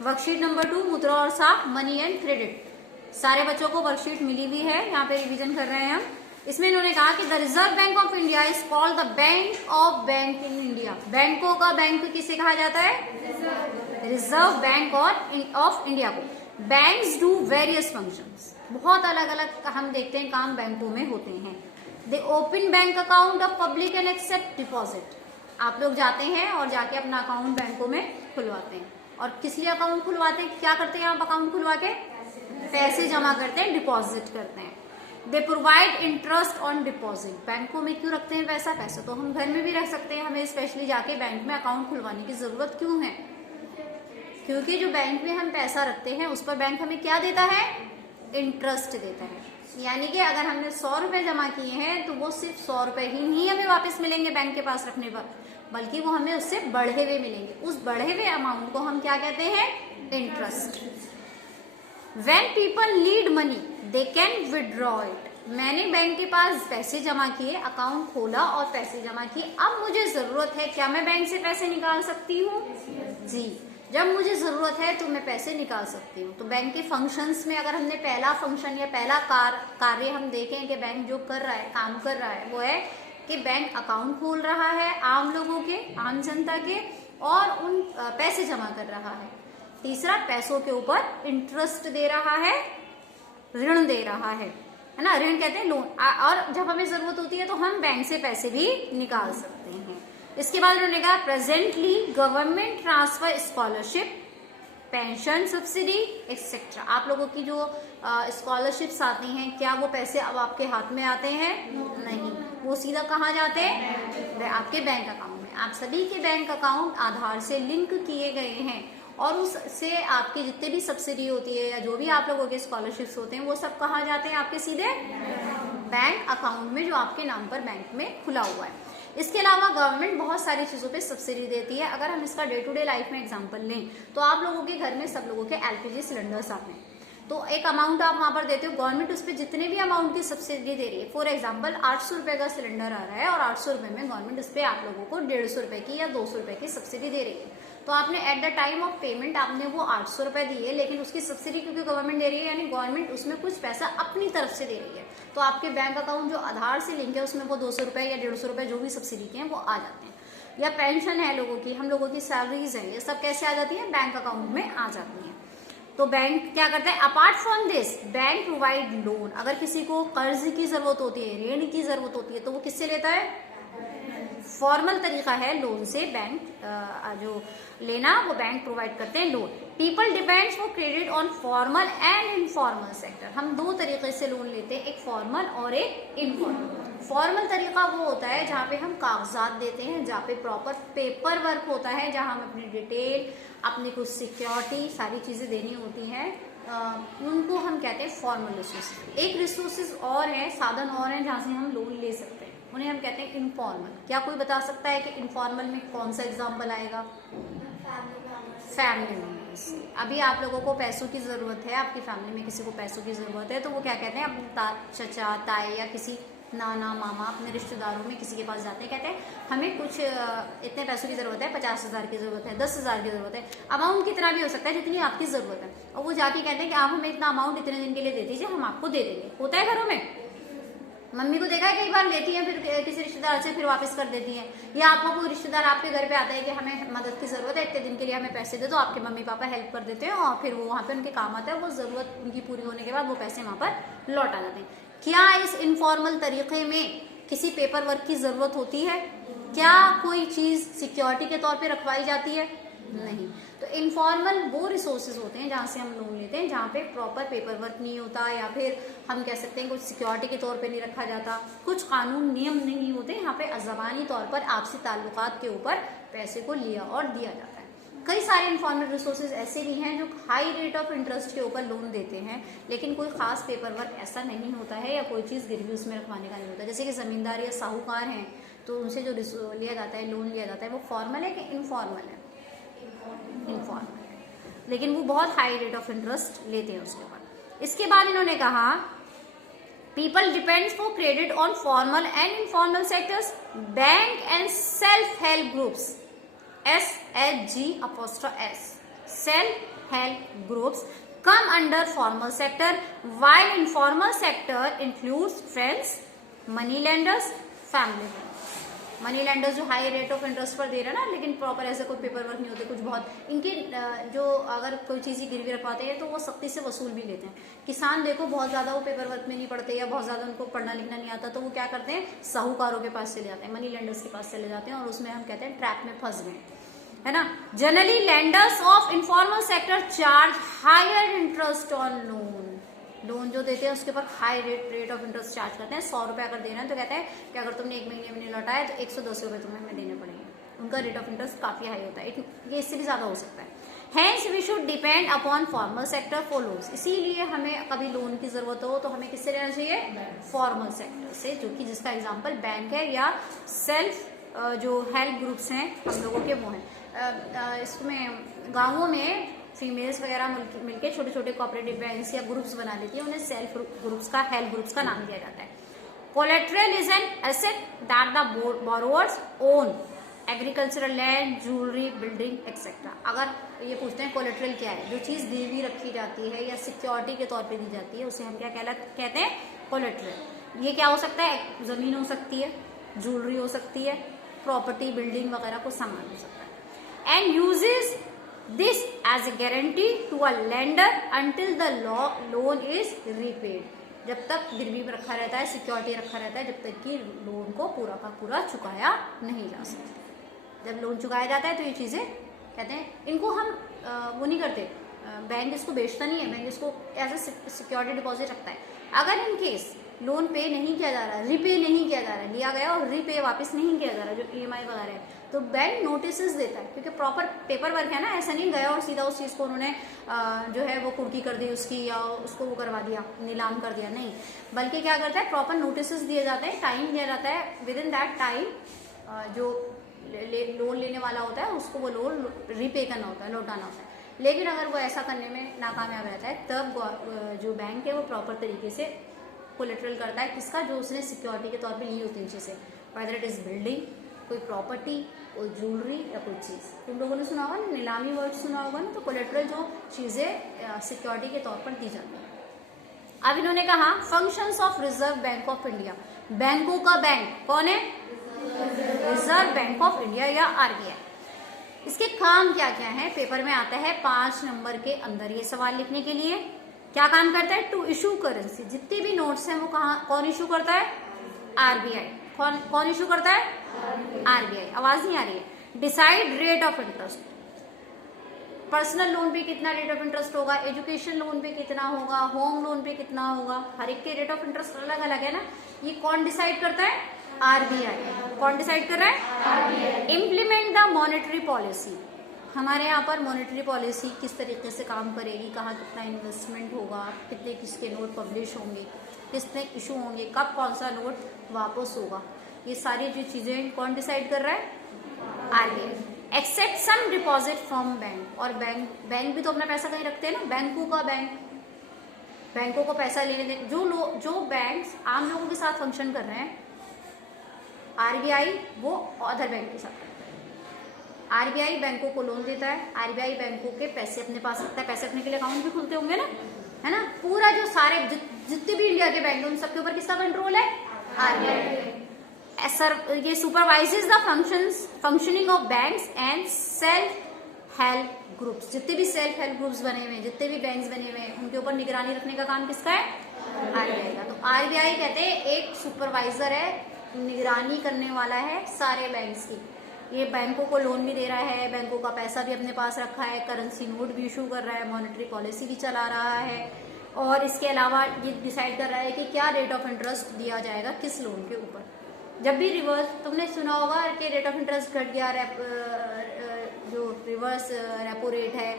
Worksheet number 2, मुद्रा और साख, मनी एंड क्रेडिट। सारे बच्चों को वर्कशीट मिली हुई है, यहाँ पे रिवीजन कर रहे हैं हम। इसमें इन्होंने कहा कि the reserve bank of India is called the bank of bank in India. बैंकों का बैंक किसे कहा जाता है? रिजर्व बैंक ऑफ इंडिया को। बैंक्स डू वेरियस फंक्शंस, बहुत अलग अलग हम देखते हैं काम बैंकों में होते हैं। They open bank account of public and accept deposit. आप लोग जाते हैं और जाके अपना अकाउंट बैंकों में खुलवाते हैं। और किस लिए अकाउंट खुलवाते हैं, क्या करते हैं आप अकाउंट खुलवा के? पैसे जमा करते हैं, डिपॉजिट करते हैं। They provide interest on deposit. बैंकों में क्यों रखते हैं पैसा? पैसा तो हम घर में भी रख सकते हैं, हमें स्पेशली जाके बैंक में अकाउंट खुलवाने की जरूरत क्यों है? क्योंकि जो बैंक में हम पैसा रखते हैं उस पर बैंक हमें क्या देता है? इंटरेस्ट देता है। यानी कि अगर हमने 100 रुपए जमा किए हैं तो वो सिर्फ 100 रुपए ही नहीं हमें वापस मिलेंगे बैंक के पास रखने पर, बल्कि वो हमें उससे बढ़े हुए मिलेंगे। उस बढ़े हुए अमाउंट को हम क्या कहते हैं? Interest. When people need money, they can withdraw it. मैंने बैंक के पास पैसे जमा किए, अकाउंट खोला और पैसे जमा किए। अब मुझे जरूरत है, क्या मैं बैंक से पैसे निकाल सकती हूँ? जी, जब मुझे जरूरत है तो मैं पैसे निकाल सकती हूँ। तो बैंक के फंक्शंस में अगर हमने पहला फंक्शन या पहला कार्य हम देखें कि बैंक जो कर रहा है, काम कर रहा है, वो है कि बैंक अकाउंट खोल रहा है आम लोगों के, आम जनता के, और उन पैसे जमा कर रहा है। तीसरा, पैसों के ऊपर इंटरेस्ट दे रहा है, ऋण दे रहा है ना, ऋण कहते हैं लोन। और जब हमें जरूरत होती है तो हम बैंक से पैसे भी निकाल सकते हैं। इसके बाद उन्होंने कहा presently government transfer scholarship, pension, subsidy etcetera. आप लोगों की जो स्कॉलरशिप्स आती हैं, क्या वो पैसे अब आपके हाथ में आते हैं? नहीं, वो सीधा कहाँ जाते हैं? आपके बैंक अकाउंट में। आप सभी के बैंक अकाउंट आधार से लिंक किए गए हैं और उससे आपकी जितने भी सब्सिडी होती है या जो भी आप लोगों के स्कॉलरशिप्स होते हैं वो सब कहाँ जाते हैं? आपके सीधे बैंक अकाउंट में, जो आपके नाम पर बैंक में खुला हुआ है। इसके अलावा गवर्नमेंट बहुत सारी चीज़ों पे सब्सिडी देती है। अगर हम इसका डे टू डे लाइफ में एग्जांपल लें तो आप लोगों के घर में सब लोगों के एलपीजी सिलेंडर्स आते हैं, तो एक अमाउंट आप वहाँ पर देते हो, गवर्नमेंट उस पर जितने भी अमाउंट की सब्सिडी दे रही है। फॉर एग्जाम्पल 800 रुपये का सिलेंडर आ रहा है और 800 रुपये में गवर्नमेंट उस पर आप लोगों को 150 रुपये की या 200 रुपये की सब्सिडी दे रही है। तो आपने at the time of payment आपने वो 800 रुपये दिए, लेकिन उसकी सब्सिडी क्योंकि गवर्नमेंट दे रही है, यानी गवर्नमेंट उसमें कुछ पैसा अपनी तरफ से दे रही है, तो आपके बैंक अकाउंट जो आधार से लिंक है उसमें वो 200 रुपये या 150 रुपये जो भी सब्सिडी के हैं वो आ जाते हैं। या पेंशन है लोगों की, हम लोगों की सैलरीज है, ये सब कैसे आ जाती है? बैंक अकाउंट में आ जाती है। तो बैंक क्या करता है? Apart from this bank provide loan. अगर किसी को कर्ज की जरूरत होती है, ऋण की जरूरत होती है, तो वो किससे लेता है? फॉर्मल तरीका है लोन से बैंक जो लेना, वो बैंक प्रोवाइड करते हैं loan. People depends for credit on formal and informal sector. हम दो तरीके से लोन लेते हैं, एक फॉर्मल और एक इनफॉर्मल। फॉर्मल तरीका वो होता है जहाँ पे हम कागजात देते हैं, जहाँ पे प्रॉपर पेपर वर्क होता है, जहाँ हम अपनी डिटेल, अपनी कुछ सिक्योरिटी, सारी चीजें देनी होती हैं, उनको हम कहते हैं फॉर्मल रिसोर्सेज। एक रिसोर्सेज और है, साधन और है जहाँ से हम लोन ले सकते हैं, उन्हें हम कहते हैं इनफॉर्मल। क्या कोई बता सकता है कि इनफॉर्मल में कौन सा एग्जाम्पल आएगा? Family members. अभी आप लोगों को पैसों की जरूरत है, आपकी फैमिली में किसी को पैसों की जरूरत है, तो वो क्या कहते हैं? अपने चचा, ताई या किसी नाना, मामा, अपने रिश्तेदारों में किसी के पास जाते हैं, कहते हैं हमें कुछ इतने पैसों की जरूरत है, 50,000 की जरूरत है, 10,000 की जरूरत है। अमाउंट कितना भी हो सकता है जितनी आपकी जरूरत है, और वो जाके कहते हैं कि आप हमें इतना अमाउंट इतने दिन के लिए दे दीजिए, हम आपको दे देंगे। होता है घरों में, मम्मी को देखा है कई बार लेती हैं, फिर किसी रिश्तेदार से फिर वापस कर देती हैं। या आपको कोई रिश्तेदार आपके घर पे आता है कि हमें मदद की जरूरत है, इतने दिन के लिए हमें पैसे दे दो, आपके मम्मी पापा हेल्प कर देते हैं और फिर वो वहाँ पे उनके काम आता है, वो जरूरत उनकी पूरी होने के बाद वो पैसे वहाँ पर लौटा जाते हैं। क्या इस इनफॉर्मल तरीके में किसी पेपर वर्क की जरूरत होती है? क्या कोई चीज सिक्योरिटी के तौर पे रखवाई जाती है? नहीं। तो इनफॉर्मल वो रिसोर्सेज होते हैं जहाँ से हम लोन लेते हैं, जहाँ पे प्रॉपर पेपर वर्क नहीं होता, या फिर हम कह सकते हैं कुछ सिक्योरिटी के तौर पे नहीं रखा जाता, कुछ कानून नियम नहीं होते, यहाँ पे ज़बानी तौर पर आपसी ताल्लुकात के ऊपर पैसे को लिया और दिया जाता है। कई सारे इनफॉर्मल रिसोर्सेज ऐसे भी हैं जो हाई रेट ऑफ इंटरेस्ट के ऊपर लोन देते हैं, लेकिन कोई खास पेपर वर्क ऐसा नहीं होता है या कोई चीज़ गिरवी उसमें रखवाने का नहीं होता। जैसे कि जमींदार या साहूकार हैं, तो उनसे जो लिया जाता है, लोन लिया जाता है, वो फॉर्मल है कि इनफॉर्मल है? इनफॉर्मल है, लेकिन वो बहुत हाई रेट ऑफ इंटरेस्ट लेते हैं उसके ऊपर। इसके बाद इन्होंने कहा people depends for credit on formal and informal sectors, bank and self help groups, SHG self help groups come under formal sector, while informal sector includes friends, money lenders, family lenders. Money lenders जो high rate of interest पर दे रहे हैं ना, लेकिन proper ऐसे कोई paper work नहीं होते, कुछ बहुत इनके जो अगर कोई चीज़ गिरवी रखवाते हैं तो वो सख्ती से वसूल भी लेते हैं। किसान देखो बहुत ज़्यादा वो पेपर वर्क में नहीं पढ़ते या बहुत ज़्यादा उनको पढ़ना लिखना नहीं आता, तो वो क्या करते हैं, साहूकारों के पास चले जाते हैं, मनी लेंडर्स के पास चले जाते हैं और उसमें हम कहते हैं ट्रैप में फंस गए, है ना। Generally lenders of informal sector charge higher interest on loan जो देते हैं उसके ऊपर high rate of interest charge करते हैं। 100 रुपये अगर देना है तो कहते हैं कि अगर तुमने 1 महीने में नहीं लौटाया तो 110 रुपये तुम्हें हमें देने पड़ेंगे। उनका रेट ऑफ इंटरेस्ट काफी हाई होता है, ये इससे भी ज्यादा हो सकता है। Hence we should depend upon formal sector for loans। इसीलिए हमें कभी लोन की जरूरत हो तो हमें किससे लेना चाहिए, फॉर्मल सेक्टर से, जो कि जिसका एग्जांपल बैंक है या सेल्फ जो हेल्प ग्रुप्स हैं हम लोगों के वो हैं। इसमें गाँवों में फीमेल्स वगैरह मिलके छोटे छोटे कोऑपरेटिव बैंक्स या ग्रुप्स बना लेती है, उन्हें सेल्फ ग्रुप्स का हेल्प ग्रुप्स का नाम दिया जाता है। Collateral is an asset that the borrowers own, agricultural land, jewellery, building etcetera. अगर ये पूछते हैं कोलेट्रल क्या है, जो चीज गिरवी रखी जाती है या सिक्योरिटी के तौर पे दी जाती है उसे हम क्या कहते हैं, कोलेट्रल। ये क्या हो सकता है, जमीन हो सकती है, ज्वेलरी हो सकती है, प्रॉपर्टी, बिल्डिंग वगैरह को सामान हो सकता है। And uses this as a guarantee to a lender until the loan is repaid। जब तक गिरवी में रखा रहता है, सिक्योरिटी रखा रहता है, जब तक कि लोन को पूरा का पूरा चुकाया नहीं जा सकता। जब लोन चुकाया जाता है तो ये चीजें कहते हैं, इनको हम वो नहीं करते, बैंक इसको बेचता नहीं है, बैंक इसको एज ए सिक्योरिटी डिपॉजिट रखता है। अगर इन केस लोन पे नहीं किया जा रहा, रिपे नहीं किया जा रहा, लिया गया और रिपे वापस नहीं किया जा रहा, जो EMI वगैरह है, तो बैंक नोटिस देता है, क्योंकि प्रॉपर पेपर वर्क है ना, ऐसा नहीं गया और सीधा उस चीज़ को उन्होंने जो है वो कुर्की कर दी उसकी या उसको वो करवा दिया, नीलाम कर दिया, नहीं, बल्कि क्या करता है, प्रॉपर नोटिस दिए जाते हैं, टाइम दिया जाता है, विद इन दैट टाइम जो लोन लेने वाला होता है उसको वो लोन रिपे करना होता है, लौटाना होता है। लेकिन अगर वो ऐसा करने में नाकामयाब रहता है तब जो बैंक है वो प्रॉपर तरीके से कोलेट्रल करता है, किसका, जो उसने सिक्योरिटी के तौर पे ली होती है चीज़ें, वेदर इट इज बिल्डिंग, कोई प्रॉपर्टी, कोई ज्वेलरी या कोई चीज़। तुम लोगों ने सुना होगा ना, नीलामी वर्ड सुना होगा ना, तो कोलेट्रल जो चीज़ें सिक्योरिटी के तौर पर दी जाती है। अब इन्होंने कहा functions of reserve bank of India. बैंकों का बैंक कौन है, रिजर्व बैंक ऑफ इंडिया या RBI। इसके काम क्या क्या है, पेपर में आता है 5 नंबर के अंदर ये सवाल लिखने के लिए। क्या काम करता है, टू इशू करेंसी। जितने भी नोट्स हैं वो कौन इशू करता है, RBI। कौन इशू करता है, RBI। आवाज नहीं आ रही है। Decide rate of interest, personal loan पे कितना रेट ऑफ इंटरेस्ट होगा, एजुकेशन लोन पे कितना होगा, होम लोन पे कितना होगा, हर एक के रेट ऑफ इंटरेस्ट अलग अलग है ना, ये कौन डिसाइड करता है, RBI। कौन डिसाइड कर रहा है, इम्प्लीमेंट द मॉनेटरी पॉलिसी। हमारे यहाँ पर मॉनेटरी पॉलिसी किस तरीके से काम करेगी, कहाँ कितना इन्वेस्टमेंट होगा, कितने किसके नोट पब्लिश होंगे, कितने इशू होंगे, कब कौन सा नोट वापस होगा, ये सारी जो चीजें कौन डिसाइड कर रहा है, RBI। Accept some deposit from bank. और बैंक भी तो अपना पैसा कहीं रखते हैं ना, बैंकों का बैंक, बैंकों को पैसा लेने देने, जो बैंक्स आम लोगों के साथ फंक्शन कर रहे हैं, RBI वो अदर बैंक के साथ करता है। RBI बैंकों को लोन देता है, RBI बैंकों के पैसे अपने पास रखता है, पैसे रखने के लिए अकाउंट भी खुलते होंगे ना, है ना। पूरा जो सारे जितने भी इंडिया के बैंक हैं उन सबके ऊपर किसका कंट्रोल है, RBI। ये supervises the functioning of banks and self help groups. जितने भी सेल्फ हेल्प ग्रुप्स बने हुए हैं, जितने भी बैंक्स बने हुए हैं, उनके ऊपर निगरानी रखने का काम किसका है, RBI का। तो RBI कहते हैं एक सुपरवाइजर है, निगरानी करने वाला है सारे बैंक्स की। ये बैंकों को लोन भी दे रहा है, बैंकों का पैसा भी अपने पास रखा है, करेंसी नोट भी इशू कर रहा है, मॉनेटरी पॉलिसी भी चला रहा है, और इसके अलावा ये डिसाइड कर रहा है कि क्या रेट ऑफ इंटरेस्ट दिया जाएगा किस लोन के ऊपर। जब भी रिवर्स, तुमने सुना होगा कि रेट ऑफ इंटरेस्ट घट गया, जो रिवर्स रेपो रेट है